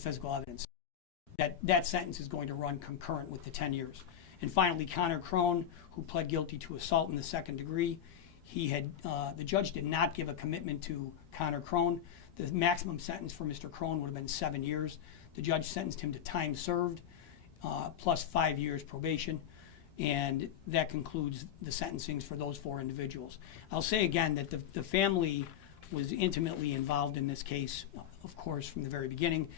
with physical evidence. That sentence is going to run concurrent with the 10 years. And finally, Connor Crone, who pled guilty to assault in the second degree, the judge did not give a commitment to Connor Crone. The maximum sentence for Mr. Crone would have been 7 years. The judge sentenced him to time served plus 5 years probation, and that concludes the sentencings for those 4 individuals. I'll say again that the family was intimately involved in this case, of course, from the very beginning.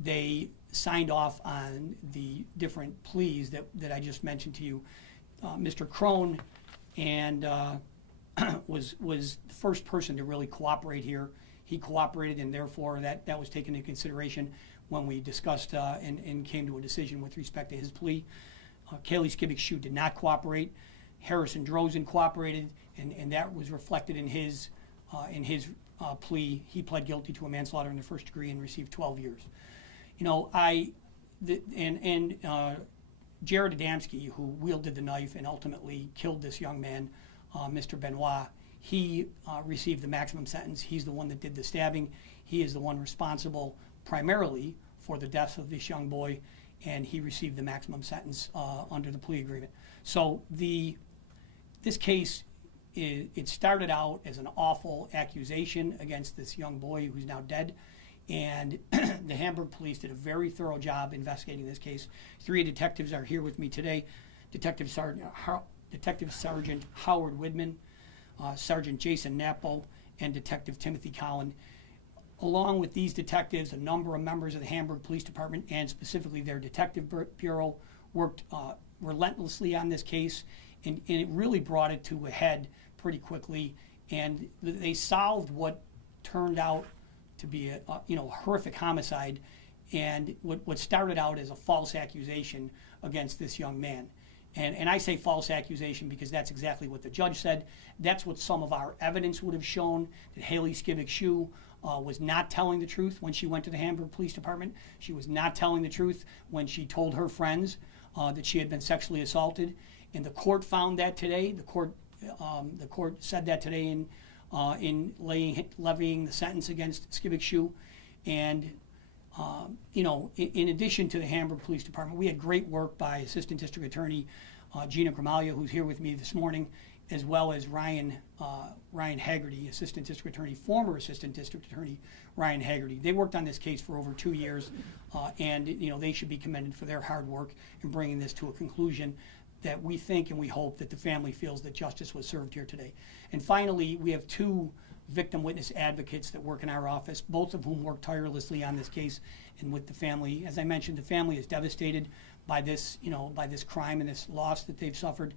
They signed off on the different pleas that I just mentioned to you. Mr. Crone and was the first person to really cooperate here. He cooperated, and therefore that was taken into consideration when we discussed and came to a decision with respect to his plea. Kaylee Skibik-Shue did not cooperate. Harrison Drozen cooperated, and that was reflected in his plea. He pled guilty to a manslaughter in the first degree and received 12 years. You know, Jared Adamski, who wielded the knife and ultimately killed this young man, Mr. Benoit, he received the maximum sentence. He's the one that did the stabbing. He is the one responsible primarily for the death of this young boy, and he received the maximum sentence under the plea agreement. So this case, it started out as an awful accusation against this young boy who's now dead, and the Hamburg police did a very thorough job investigating this case. 3 detectives are here with me today: Detective Sergeant Howard Widman, Sergeant Jason Nappo, and Detective Timothy Collin. Along with these detectives, a number of members of the Hamburg Police Department and specifically their detective bureau worked relentlessly on this case, and it really brought it to a head pretty quickly, and they solved what turned out to be a horrific homicide, and what started out as a false accusation against this young man. And I say false accusation because that's exactly what the judge said. That's what some of our evidence would have shown, that Haley Skibik-Shue was not telling the truth when she went to the Hamburg Police Department. She was not telling the truth when she told her friends that she had been sexually assaulted. And the court found that today. The court said that today in levying the sentence against Skibik-Shue. And in addition to the Hamburg Police Department, we had great work by Assistant District Attorney Gina Gramaglia, who's here with me this morning, as well as Ryan Haggerty, Assistant District Attorney, former Assistant District Attorney Ryan Haggerty. They worked on this case for over 2 years, and they should be commended for their hard work in bringing this to a conclusion that we think and we hope that the family feels that justice was served here today. And finally, we have 2 victim witness advocates that work in our office, both of whom work tirelessly on this case and with the family. As I mentioned, the family is devastated by this, by this crime and this loss that they've suffered.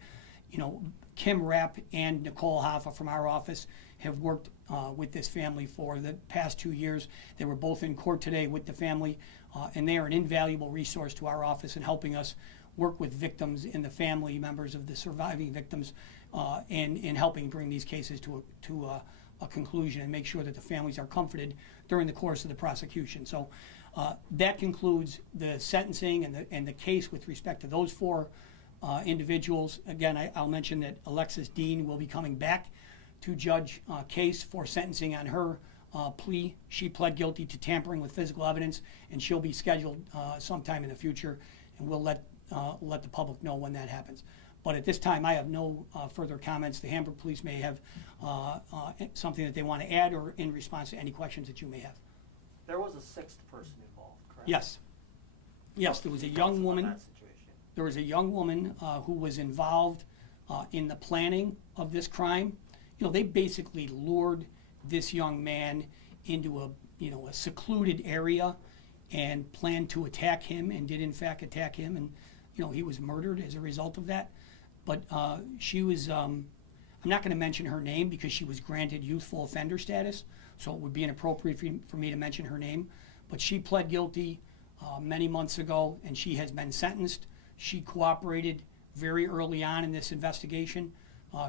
Kim Rapp and Nicole Hoffa from our office have worked with this family for the past 2 years. They were both in court today with the family, and they are an invaluable resource to our office in helping us work with victims and the family members of the surviving victims, and in helping bring these cases to a conclusion and make sure that the families are comforted during the course of the prosecution. So that concludes the sentencing and the case with respect to those 4 individuals. Again, I'll mention that Alexis Dean will be coming back to judge case for sentencing on her plea. She pled guilty to tampering with physical evidence, and she'll be scheduled sometime in the future, and we'll let the public know when that happens. But at this time, I have no further comments. The Hamburg Police may have something that they want to add, or in response to any questions that you may have. There was a 6th person involved, correct? Yes. Yes, there was a young woman. There was a young woman who was involved in the planning of this crime. They basically lured this young man into a secluded area and planned to attack him, and did in fact attack him, and he was murdered as a result of that. But she was, I'm not going to mention her name because she was granted youthful offender status, so it would be inappropriate for me to mention her name. But she pled guilty many months ago, and she has been sentenced. She cooperated very early on in this investigation,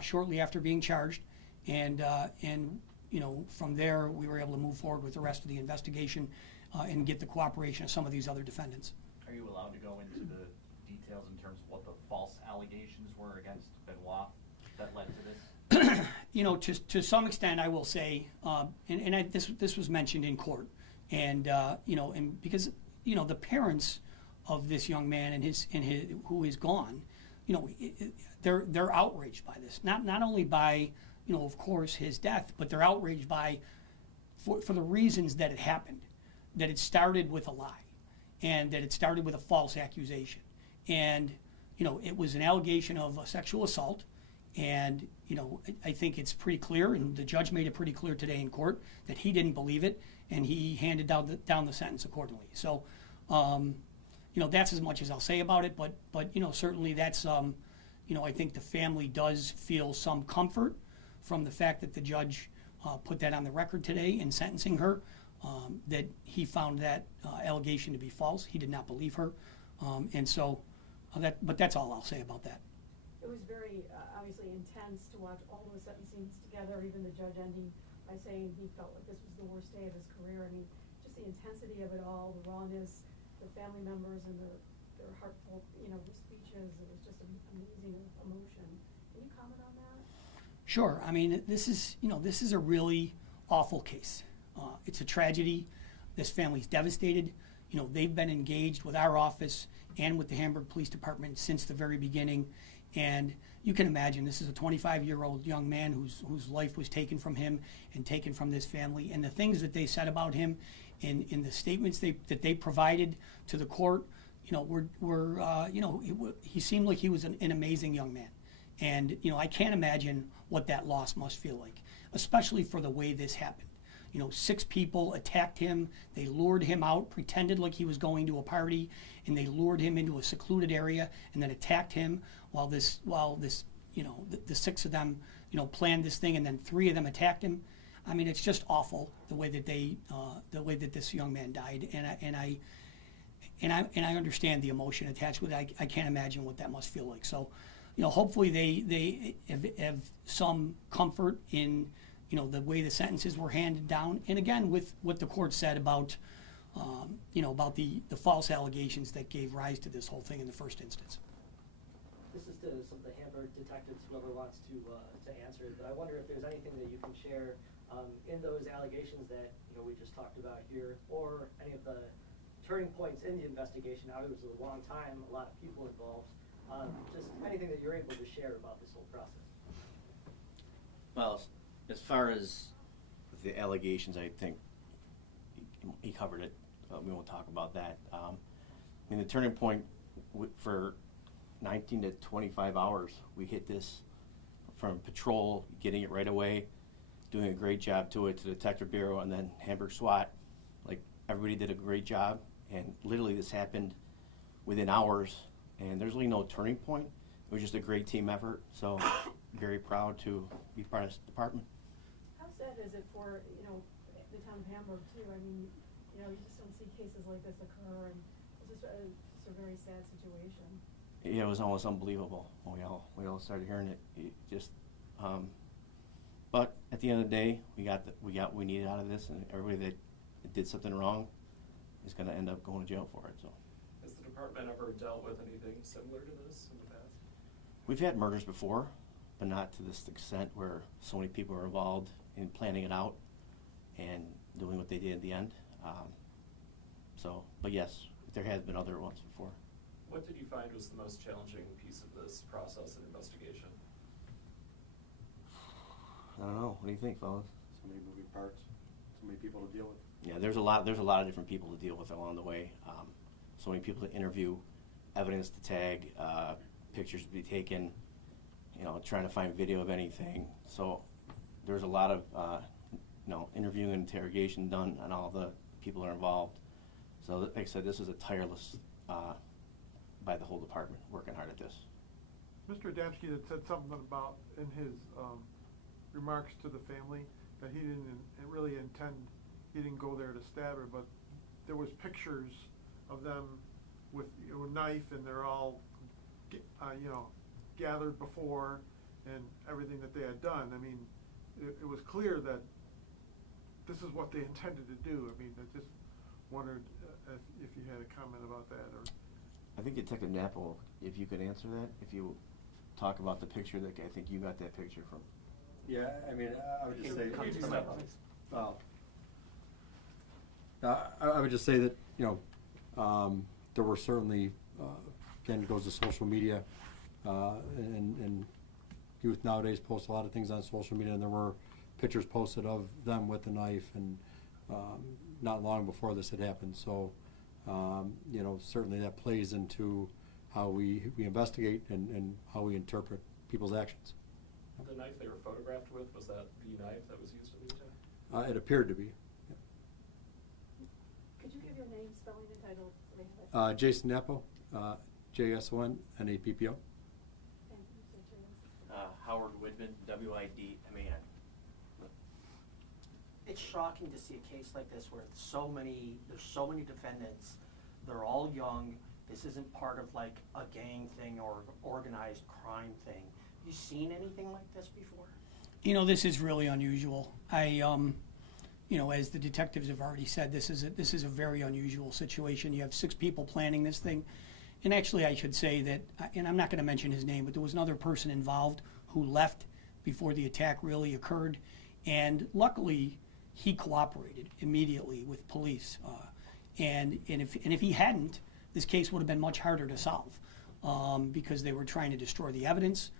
shortly after being charged, and from there we were able to move forward with the rest of the investigation and get the cooperation of some of these other defendants. Are you allowed to go into the details in terms of what the false allegations were against Benoit that led to this? To some extent, I will say, this was mentioned in court, and and because the parents of this young man and his who is gone, they're outraged by this. Not only by, of course, his death, but they're outraged by for the reasons that it happened, that it started with a lie, and that it started with a false accusation, and it was an allegation of a sexual assault, and I think it's pretty clear, and the judge made it pretty clear today in court that he didn't believe it, and he handed down the sentence accordingly. So, that's as much as I'll say about it. But certainly that's I think the family does feel some comfort from the fact that the judge put that on the record today in sentencing her, that he found that allegation to be false. He did not believe her, and so but that's all I'll say about that. It was very obviously intense to watch all those sentencings together, even the judge ending by saying he felt like this was the worst day of his career. I mean, just the intensity of it all, the rawness, the family members and their heartfelt, the speeches. It was just an amazing emotion. Can you comment on that? Sure. I mean, this is a really awful case. It's a tragedy. This family's devastated. They've been engaged with our office and with the Hamburg Police Department since the very beginning. And you can imagine this is a 25-year-old young man whose life was taken from him and taken from this family. And the things that they said about him in the statements that they provided to the court, he seemed like he was an amazing young man. And, I can't imagine what that loss must feel like, especially for the way this happened. 6 people attacked him. They lured him out, pretended like he was going to a party, and they lured him into a secluded area and then attacked him while the 6 of them, planned this thing, and then 3 of them attacked him. I mean, it's just awful the way that this young man died, and I understand the emotion attached with it. I can't imagine what that must feel like. So, hopefully they have some comfort in the way the sentences were handed down, and again with what the court said about about the false allegations that gave rise to this whole thing in the first instance. This is to some of the Hamburg detectives, whoever wants to answer it, but I wonder if there's anything that you can share in those allegations that we just talked about here, or any of the turning points in the investigation. Now, it was a long time, a lot of people involved. Just anything that you're able to share about this whole process. Well, as far as the allegations, I think he covered it. We won't talk about that. I mean, the turning point for 19 to 25 hours, we hit this from patrol, getting it right away, doing a great job to it, to the Detective Bureau, and then Hamburg SWAT. Like, everybody did a great job, and literally this happened within hours, and there's really no turning point. It was just a great team effort, so very proud to be part of this department. How sad is it for, the town of Hamburg too? I mean, you just don't see cases like this occur, and it's just a very sad situation. Yeah, it was almost unbelievable when we all started hearing it. But at the end of the day, we got what we needed out of this, and everybody that did something wrong is going to end up going to jail for it. So. Has the department ever dealt with anything similar to this in the past? We've had murders before, but not to this extent where so many people are involved in planning it out and doing what they did at the end. But yes, there has been other ones before. What did you find was the most challenging piece of this process and investigation? I don't know. What do you think, fellas? So many moving parts, so many people to deal with. Yeah, there's a lot of different people to deal with along the way. So many people to interview, evidence to tag, pictures to be taken, trying to find video of anything. So there's a lot of interviewing and interrogation done on all the people that are involved. So like I said, this is a tireless by the whole department working hard at this. Mr. Adamski had said something about in his remarks to the family that he didn't really intend, he didn't go there to stab her, but there was pictures of them with a knife, and they're all gathered before, and everything that they had done. I mean, it was clear that this is what they intended to do. I mean, I just wondered if you had a comment about that. Or I think Detective Napple, if you could answer that, if you talk about the picture that I think you got that picture from. Yeah, I mean, I would just say, Come to well, I would just say that, There were certainly, again, it goes to social media, and youth nowadays post a lot of things on social media, and there were pictures posted of them with the knife, and not long before this had happened. So, you know, certainly that plays into how we investigate and how we interpret people's actions. The knife they were photographed with, was that the knife that was used in the attack? It appeared to be. Could you give your name, spelling, and title? So they have it? Jason Nappo, JSON-NAPPO. And Mr. Chance? Howard Widman, WIDMAN. It's shocking to see a case like this where there's so many defendants, they're all young, this isn't part of like a gang thing or organized crime thing. You seen anything like this before? You know, this is really unusual. You know, as the detectives have already said, this is a very unusual situation. You have 6 people planning this thing. And actually, I should say that, and I'm not going to mention his name, but there was another person involved who left before the attack really occurred. And luckily, he cooperated immediately with police. And if he hadn't, this case would have been much harder to solve because they were trying to destroy the evidence.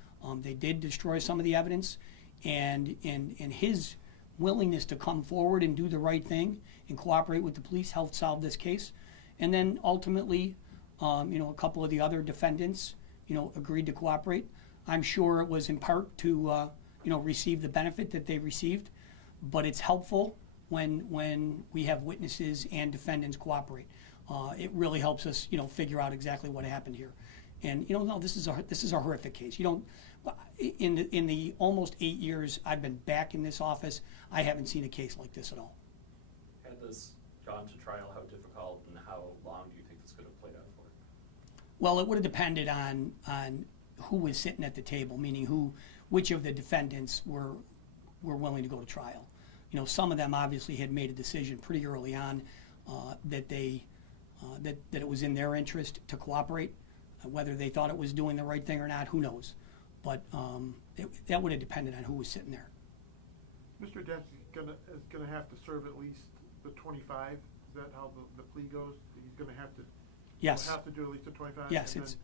They did destroy some of the evidence. And his willingness to come forward and do the right thing and cooperate with the police helped solve this case. And then ultimately, you know, a couple of the other defendants, you know, agreed to cooperate. I'm sure it was in part to, you know, receive the benefit that they received, but it's helpful when we have witnesses and defendants cooperate. It really helps us, you know, figure out exactly what happened here. And you know, no, this is a horrific case. You don't. In the almost 8 years I've been back in this office, I haven't seen a case like this at all. Had this gone to trial, how difficult and how long do you think this could have played out for? Well, it would have depended on who was sitting at the table, meaning which of the defendants were willing to go to trial. You know, some of them obviously had made a decision pretty early on that it was in their interest to cooperate. Whether they thought it was doing the right thing or not, who knows? But that would have depended on who was sitting there. Mr. Dempsey is gonna have to serve at least the 25. Is that how the plea goes? He's gonna have to. Yes. He'll have to do at least the 25. Yes, and it's.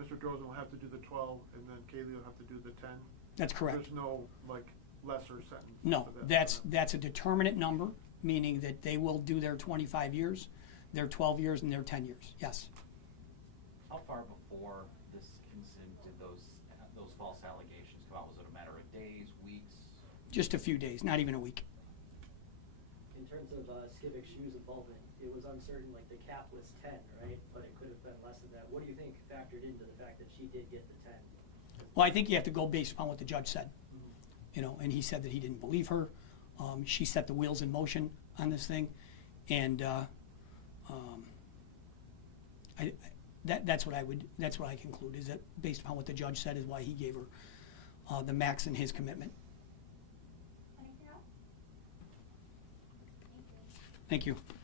then Mr. Drozen will have to do the 12, and then Kaylee will have to do the 10. That's correct. There's no like lesser sentence. No, for that. that's a determinate number, meaning that they will do their 25 years, their 12 years, and their 10 years. Yes. How far before this incident did those false allegations come out? Was it a matter of days, weeks? Just a few days, not even a week. In terms of Skivik Shu's involvement, it was uncertain, like the cap was 10, right? But it could have been less than that. What do you think factored into the fact that she did get the 10? Well, I think you have to go based upon what the judge said. You know, and he said that he didn't believe her. She set the wheels in motion on this thing, and that's what I conclude is that based upon what the judge said is why he gave her the max in his commitment. Anything else? Thank you. Thank you.